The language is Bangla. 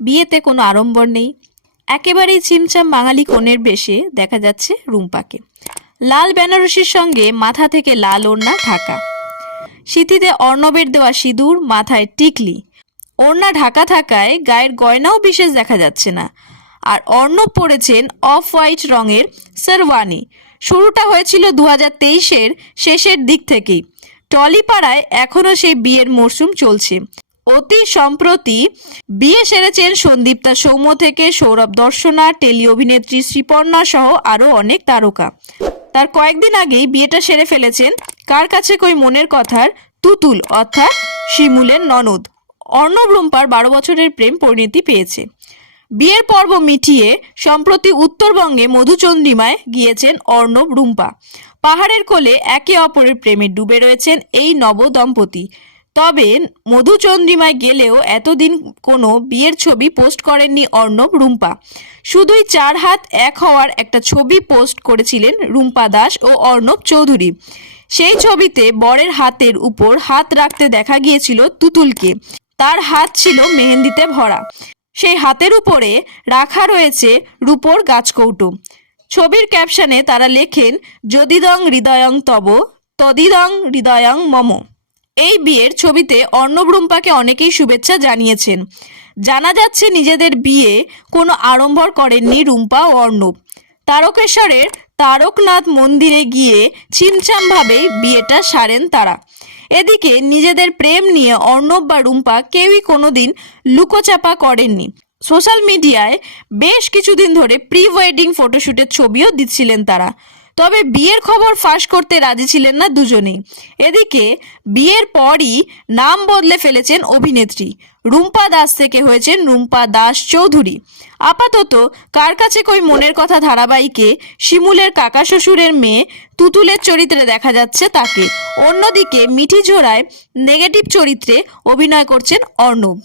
বিয়েতে কোনো আড়ম্বর নেই। একেবারেই ছিমছাম বাঙালি কনের বেশে দেখা যাচ্ছে রুম্পাকে। লাল বেনারসির সঙ্গে মাথা থেকে লাল ওড়না ঢাকা। সিথিতে অর্ণবের দেওয়া সিঁদুর মাথায় টিকলি। ওড়না ঢাকা থাকায় গায়ের গয়নাও বিশেষ দেখা যাচ্ছে না। আর অর্ণব পরেছেন অফ হোয়াইট রঙের শেরওয়ানি। শুরুটা হয়েছিল দু হাজার তেইশের শেষের দিক থেকেই। টলিপাড়ায় এখনও সেই বিয়ের মরশুম চলছে। অতি সম্প্রতি বিয়ে সেরেছেন সন্দীপ্তা সৌম্য থেকে সৌরভ দর্শনা, টেলি অভিনেত্রী শ্রীপর্ণা সহ আরও অনেক তারকা। তার কয়েকদিন আগেই বিয়েটা সেরে ফেলেছেন কার কাছে কই মনের কথার তুতুল, অর্থাৎ শিমুলের ননদ। অর্ণব রুম্পার বারো বছরের প্রেম পরিণতি পেয়েছে। বিয়ের পর্ব মিটিয়ে সম্প্রতি উত্তরবঙ্গে মধুচন্দ্রিমায় গিয়েছেন অর্ণব রুম্পা। পাহাড়ের কোলে একে অপরের প্রেমে ডুবে রয়েছেন এই নব দম্পতি তবে মধুচন্দ্রিমায় গেলেও এতদিন কোনো বিয়ের ছবি পোস্ট করেননি অর্ণব রুম্পা। শুধুই চার হাত এক হওয়ার একটা ছবি পোস্ট করেছিলেন রুম্পা দাস ও অর্ণব চৌধুরী। সেই ছবিতে বরের হাতের উপর হাত রাখতে দেখা গিয়েছিল তুতুলকে। তার হাত ছিল মেহেন্দিতে ভরা। সেই হাতের উপরে রাখা রয়েছে রূপোর গাছকৌটো। ছবির ক্যাপশনে তারা লেখেন, যদিদং হৃদয়ং তব, তদিদং হৃদয়ং মম। এই বিয়ের ছবিতে অর্ণব রুম্পাকে অনেকেই শুভেচ্ছা জানিয়েছেন। জানা যাচ্ছে নিজেদের বিয়ে কোনো আড়ম্বর করেননি রুম্পা ও অর্ণব। তারকেশ্বরের তারকনাথ মন্দিরে গিয়ে ছিমছামভাবেই বিয়েটা সারেন তারা। এদিকে নিজেদের প্রেম নিয়ে অর্ণব বা রুম্পা কেউই কোনোদিন লুকোচাপা করেননি। সোশ্যাল মিডিয়ায় বেশ কিছুদিন ধরে প্রি ওয়েডিং ফটোশ্যুটের ছবিও দিচ্ছিলেন তারা। তবে বিয়ের খবর ফাঁস করতে রাজি ছিলেন না দুজনেই। এদিকে, বিয়ের পরই নাম বদলে ফেলেছেন অভিনেত্রী। রুম্পা দাস থেকে হয়েছেন রুম্পা দাস চৌধুরী। আপাতত কার কাছে কই মনের কথা ধারাবাহিকে শিমুলের কাকা শ্বশুরের মেয়ে তুতুলের চরিত্রে দেখা যাচ্ছে তাকে। অন্যদিকে মিঠি জোড়ায় নেগেটিভ চরিত্রে অভিনয় করছেন অর্ণব।